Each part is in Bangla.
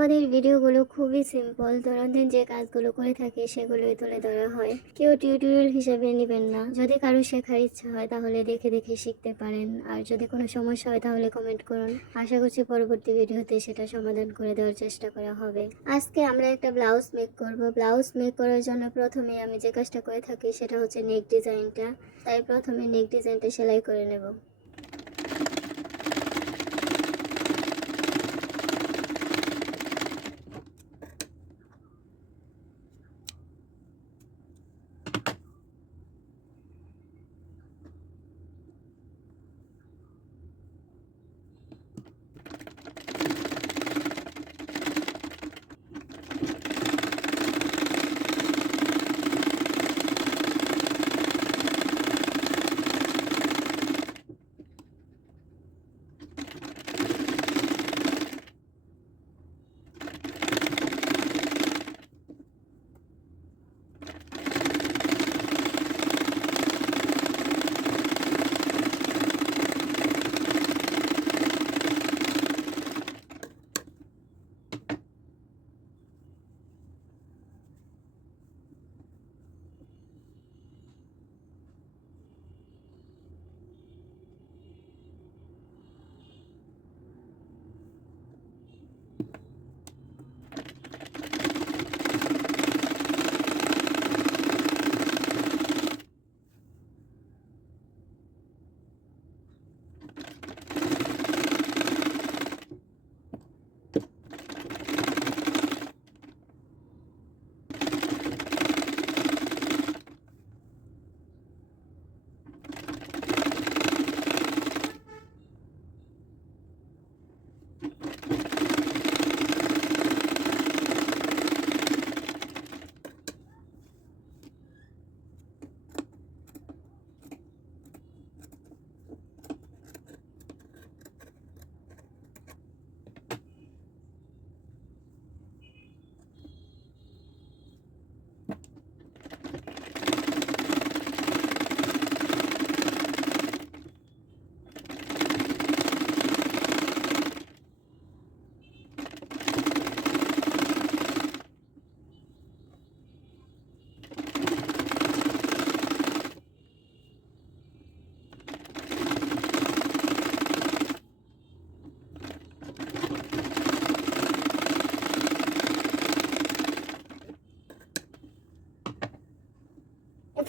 আমাদের ভিডিওগুলো খুবই সিম্পল, দৈনন্দিন যে কাজগুলো করে থাকি সেগুলোই তুলে ধরা হয়। কেউ টিউটোরিয়াল হিসেবে নেবেন না। যদি কারো শেখার ইচ্ছা হয় তাহলে দেখে দেখে শিখতে পারেন, আর যদি কোনো সমস্যা হয় তাহলে কমেন্ট করুন। আশা করছি পরবর্তী ভিডিওতে সেটা সমাধান করে দেওয়ার চেষ্টা করা হবে। আজকে আমরা একটা ব্লাউজ মেক করব। ব্লাউজ মেক করার জন্য প্রথমে আমি যে কাজটা করে থাকি সেটা হচ্ছে নেক ডিজাইনটা। তাই প্রথমে নেক ডিজাইনটা সেলাই করে নেব।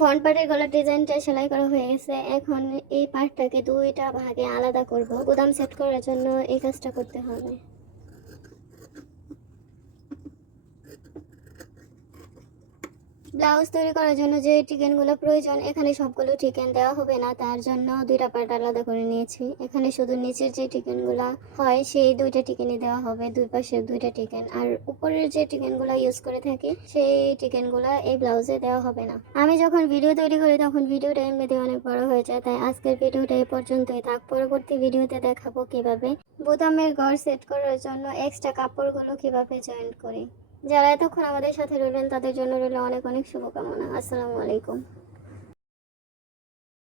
ফ্রন্ট পার্টের গলার ডিজাইনটা সেলাই করা হয়ে গেছে। এখন এই পার্টটাকে দুইটা ভাগে আলাদা করব। গুদাম সেট করার জন্য এই কাজটা করতে হবে। ব্লাউজ তৈরি করার জন্য যে টিকেনগুলো প্রয়োজন, এখানে সবগুলো টিকেন দেওয়া হবে না, তার জন্য দুইটা পার্ট আলাদা করে নিয়েছি। এখানে শুধু নিচের যে টিকেনগুলো হয় সেই দুইটা টিকেনই দেওয়া হবে, দুই পাশে দুইটা টিকেন। আর উপরের যে টিকেনগুলো ইউজ করে থাকি সেই টিকেনগুলো এই ব্লাউজে দেওয়া হবে না। আমি যখন ভিডিও তৈরি করি তখন ভিডিওটা এমনিতে অনেক বড় হয়ে যায়, তাই আজকের ভিডিওটা এই পর্যন্তই থাক। পরবর্তী ভিডিওতে দেখাবো কিভাবে বোতামের ঘর সেট করার জন্য এক্সট্রা কাপড়গুলো কিভাবে জয়েন্ট করি। যারা এতক্ষণ আমাদের সাথে রইলেন তাদের জন্য রইল অনেক অনেক শুভকামনা। আসসালামু আলাইকুম।